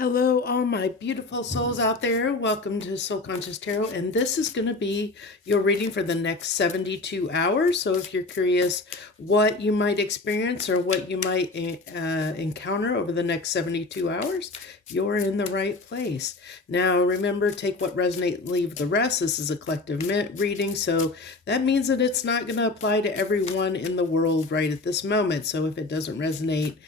Hello, all my beautiful souls out there. Welcome to Soul Conscious Tarot, and this is going to be your reading for the next 72 hours. So, if you're curious what you might experience or what you might encounter over the next 72 hours, you're in the right place. Now, remember, take what resonates, leave the rest. This is a collective reading, so that means that it's not going to apply to everyone in the world right at this moment. So, if it doesn't resonate,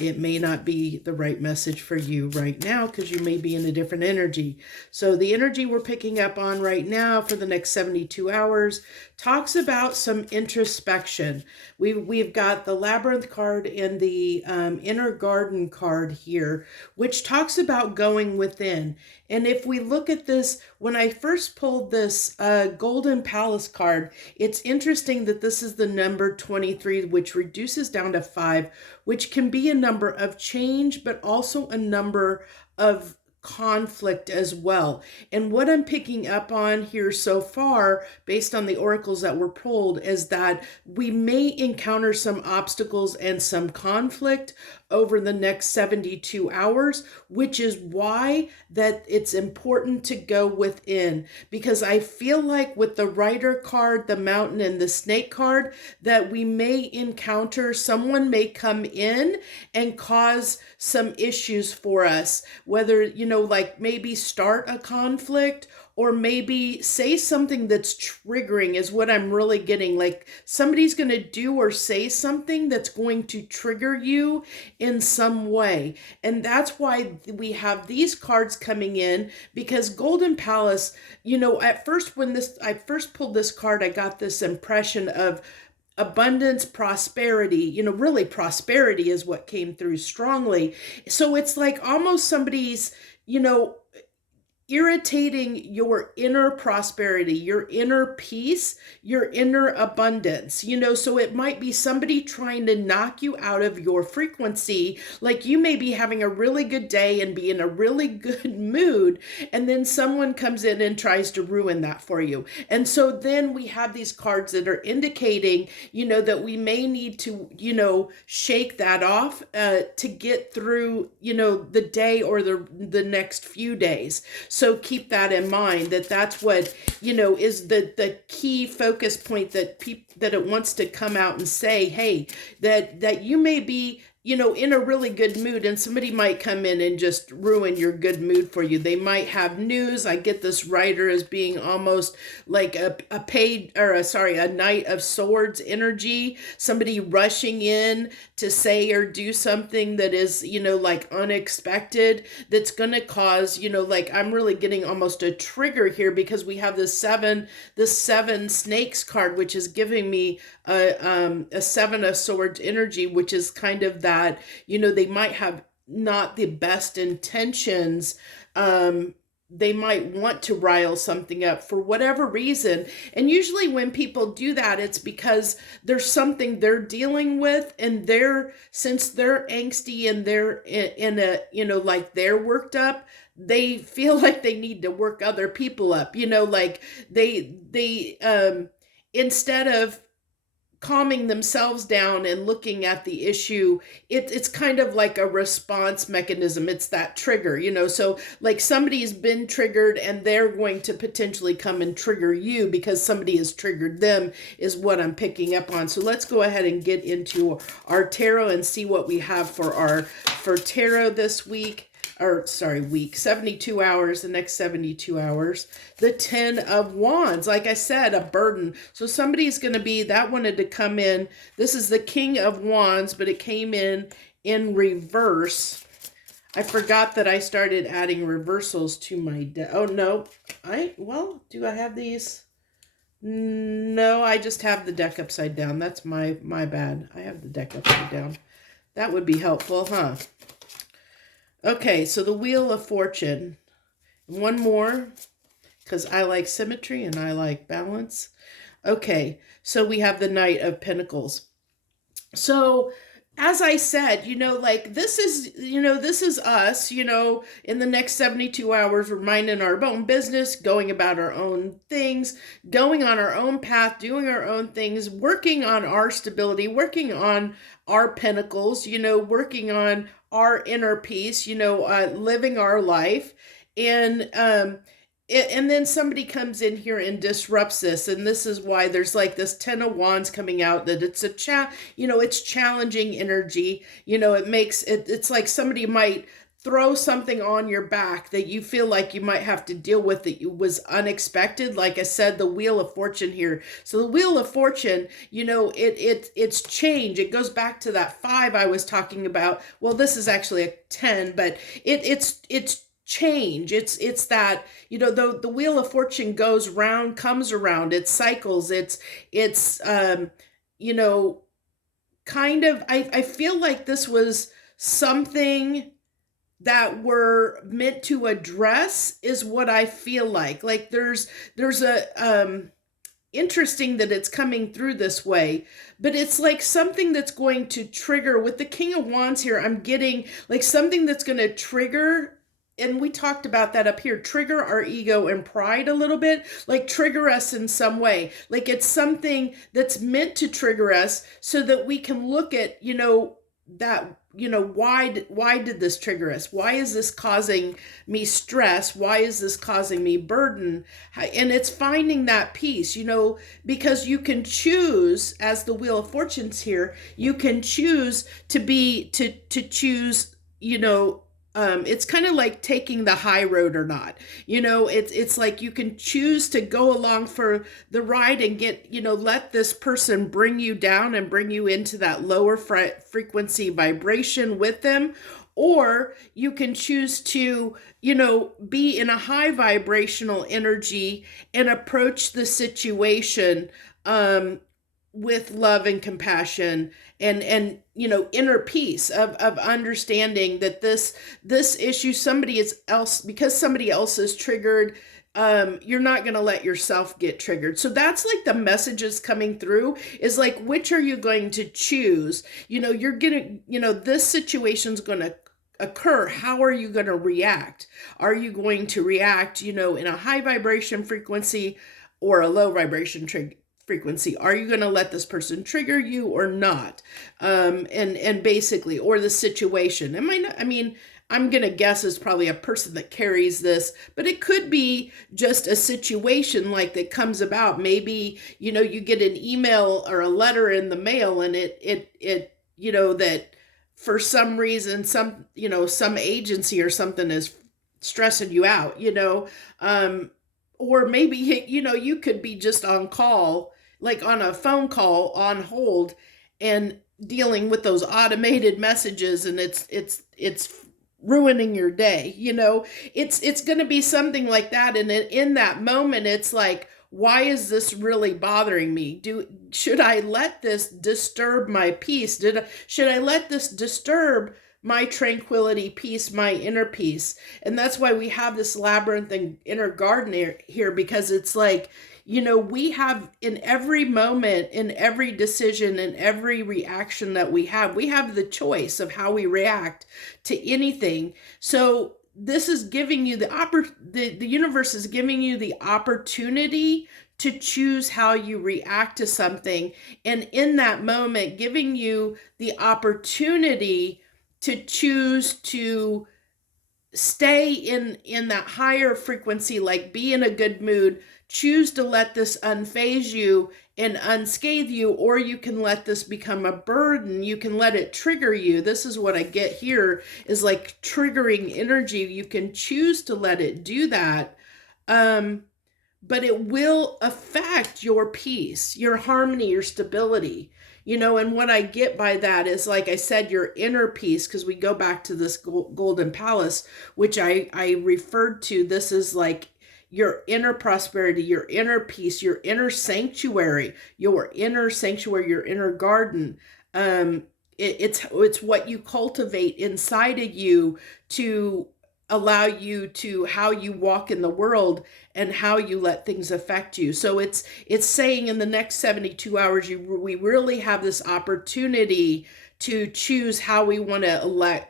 it may not be the right message for you right now because you may be in a different energy. So the energy we're picking up on right now for the next 72 hours talks about some introspection. We've got the Labyrinth card and the Inner Garden card here, which talks about going within. And if we look at this, when I first pulled this Golden Palace card, it's interesting that this is the number 23, which reduces down to 5, which can be a number of change, but also a number of conflict as well. And what I'm picking up on here so far, based on the oracles that were pulled, is that we may encounter some obstacles and some conflict over the next 72 hours, which is why that it's important to go within. Because I feel like with the Rider card, the Mountain, and the Snake card, that we may encounter, someone may come in and cause some issues for us, whether, like maybe start a conflict or maybe say something that's triggering is what I'm really getting. Like somebody's going to do or say something that's going to trigger you in some way. And that's why we have these cards coming in, because Golden Palace, at first when I first pulled this card, I got this impression of abundance, prosperity, really prosperity is what came through strongly. So it's like almost somebody's, irritating your inner prosperity, your inner peace, your inner abundance, so it might be somebody trying to knock you out of your frequency. Like you may be having a really good day and be in a really good mood, and then someone comes in and tries to ruin that for you. And so then we have these cards that are indicating, that we may need to, shake that off to get through, the day or the next few days. So keep that in mind, that's what, is the key focus point that that it wants to come out and say, hey, that you may be, in a really good mood, and somebody might come in and just ruin your good mood for you. They might have news. I get this Rider as being almost like a Knight of Swords energy, somebody rushing in to say or do something that is, like unexpected, that's going to cause, like I'm really getting almost a trigger here, because we have the seven snakes card, which is giving me a 7 of Swords energy, which is kind of that, they might have not the best intentions. They might want to rile something up for whatever reason. And usually when people do that, it's because there's something they're dealing with, and since they're angsty and they're in a, like they're worked up, they feel like they need to work other people up, like they instead of calming themselves down and looking at the issue, it's kind of like a response mechanism. It's that trigger, so like somebody's been triggered and they're going to potentially come and trigger you because somebody has triggered them, is what I'm picking up on. So let's go ahead and get into our tarot and see what we have for tarot this week. Week, 72 hours, the next 72 hours. The 10 of Wands, like I said, a burden. So somebody's going to be, that wanted to come in. This is the King of Wands, but it came in reverse. I forgot that I started adding reversals to my deck. Oh, no. Do I have these? No, I just have the deck upside down. That's my bad. I have the deck upside down. That would be helpful, huh? Okay, so the Wheel of Fortune. One more, because I like symmetry and I like balance. Okay, so we have the Knight of Pentacles. So, as I said, like this is us, in the next 72 hours, we're minding our own business, going about our own things, going on our own path, doing our own things, working on our stability, working on our pentacles, working on our inner peace, living our life. And then somebody comes in here and disrupts this, and this is why there's like this 10 of wands coming out, that it's it's challenging energy. It's like somebody might throw something on your back that you feel like you might have to deal with, that was unexpected. Like I said, the wheel of fortune here. So the wheel of fortune, it's change. It goes back to that 5 I was talking about. Well, this is actually a 10, but it's change. It's that, the wheel of fortune goes round, comes around, it cycles. It's you know kind of, I feel like this was something that we're meant to address, is what I feel like. Like there's a interesting that it's coming through this way, but it's like something that's going to trigger with the King of Wands here. I'm getting like something that's going to trigger, and we talked about that up here, trigger our ego and pride a little bit, like trigger us in some way. Like it's something that's meant to trigger us so that we can look at, that, why did this trigger us? Why is this causing me stress? Why is this causing me burden? And it's finding that peace, because you can choose, as the Wheel of Fortune's here, you can choose to choose, it's kind of like taking the high road or not. It's like you can choose to go along for the ride and get, let this person bring you down and bring you into that lower frequency vibration with them. Or you can choose to, be in a high vibrational energy and approach the situation with love and compassion and inner peace of understanding that this issue, because somebody else is triggered, you're not going to let yourself get triggered. So that's like the messages coming through, is like, which are you going to choose? You're gonna, this situation's going to occur. How are you going to react? Are you going to react, in a high vibration frequency or a low vibration frequency? Are you going to let this person trigger you or not? And basically, or the situation. I'm going to guess it's probably a person that carries this, but it could be just a situation like that comes about. Maybe, you get an email or a letter in the mail, and it that for some reason, some agency or something is stressing you out, or maybe, you could be just on call, like on a phone call on hold, and dealing with those automated messages, and it's ruining your day. It's going to be something like that. And in that moment, it's like, why is this really bothering me? Should I let this disturb my peace? Should I let this disturb my tranquility, peace, my inner peace? And that's why we have this labyrinth and inner garden here, because it's like, we have, in every moment, in every decision, in every reaction that we have the choice of how we react to anything. So this is giving you the universe is giving you the opportunity to choose how you react to something. And in that moment, giving you the opportunity to choose to stay in that higher frequency, like be in a good mood, choose to let this unfaze you and unscathe you, or you can let this become a burden. You can let it trigger you. This is what I get here, is like triggering energy. You can choose to let it do that. But it will affect your peace, your harmony, your stability. And what I get by that is, like I said, your inner peace, because we go back to this golden palace, which I referred to. This is like your inner prosperity, your inner peace, your inner sanctuary, your inner garden. It's what you cultivate inside of you to allow you to, how you walk in the world and how you let things affect you. So it's saying in the next 72 hours, we really have this opportunity to choose how we want to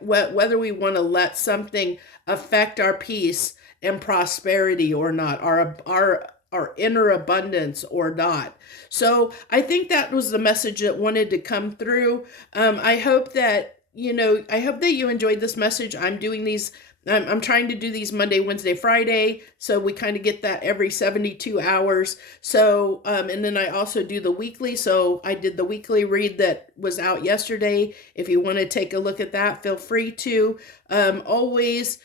whether we want to let something affect our peace and prosperity or not, our inner abundance or not. So I think that was the message that wanted to come through. I hope that I hope that you enjoyed this message. I'm doing these. I'm trying to do these Monday, Wednesday, Friday, so we kind of get that every 72 hours. So, and then I also do the weekly. So I did the weekly read that was out yesterday. If you want to take a look at that, feel free to. Always,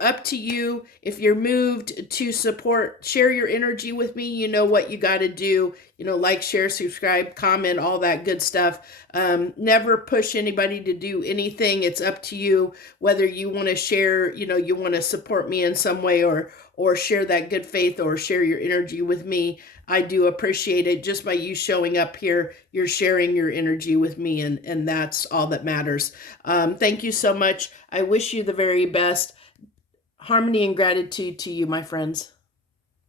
up to you. If you're moved to support, share your energy with me. You know what you got to do. Like, share, subscribe, comment, all that good stuff. Never push anybody to do anything. It's up to you whether you want to share, you want to support me in some way, or share that good faith, or share your energy with me. I do appreciate it. Just by you showing up here, you're sharing your energy with me, and that's all that matters. Thank you so much. I wish you the very best. Harmony and gratitude to you, my friends.